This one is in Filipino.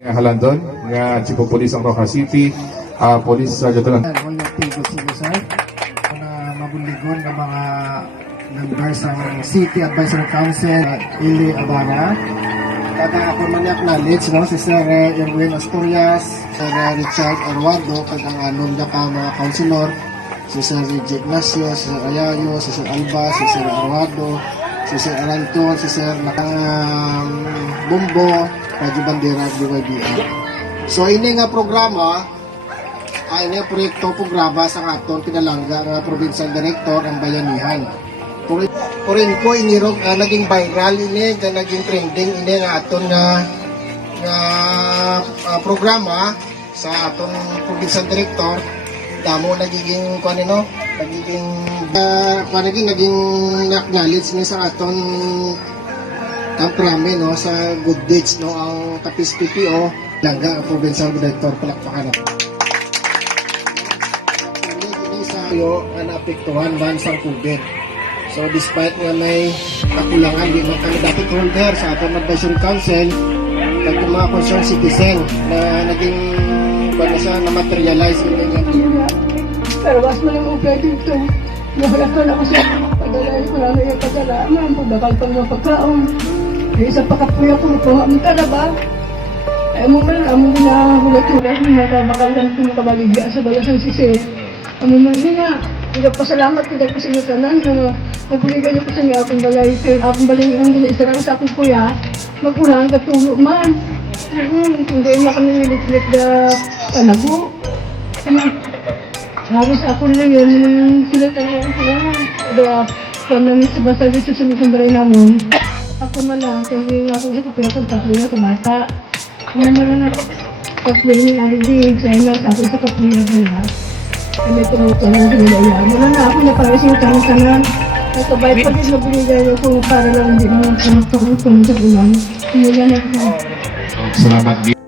nga halandon nga Chief of Police ang Roca City, ah, Police Sergeant. Sir, all your people sila sir. Na mabuligon ng mga members ng City Advisory Council, uh, Ili Abara. Kada ako man acknowledge, no, si Sir uh, Erwin Asturias, Sir uh, Richard Arwado, kag ang anon na ka mga councilor, si Sir Reggie Ignacio, si Sir Ayayo, si Sir Alba, si Sir Arwado, si Sir Aranton, si Sir Nakang um, Bumbo, Radyo Bandera, BYBR. So, ini nga programa, ay nga proyekto programa sa aton kinalangga nga provincial director ang bayanihan. Kurin ko inirog uh, naging viral ini nga naging trending ini nga aton nga nga ah, programa sa aton provincial director damo nagiging kuan no nagiging uh, naging naging acknowledge ni sa aton ang prami no sa good deeds no ang kapis PPO langga ang provincial director palakpakan natin ini sa yo ang naapektuhan ban sa COVID. So despite nga may kakulangan di man kami dapat holder sa atong advisory council yung mga concerned citizen na naging ba siya na materialize in nga Pero was mo ang pwede ito. Nahalat ko na ako siya. Padala ko lang yung padala. Ma'am, pagdakal pa ng pagkaon. Kaya sa pakapuya ko, puhamon ka na ba? Ay mo man, amo na hulat-hulat mo na makalan ko makabaligya sa balasan sisi. Amo man niya, hindi pasalamat ko dahil ko sa inyo tanan na naguligan niyo ko sa inyo akong balay. Akong balay ang ginasarang sa akong kuya. Magkurang katulo man. Hmm, hindi na kami nilit-lit na panago. Halos ako na yun, sila talaga ko na. Kaya, kung namin sa basa sa baray namin, ako na lang, kasi ako kong tatlo na kumata. Kung naman na kapila ni sa inyo, ako sa kapila ko na. Kami tumutulong sa nilaya. Mula na ako na para siya tanong-tanong. At kabay pa din na binigay ko para lang hindi naman tumutulong sa ulan. Mula na ako. Salamat.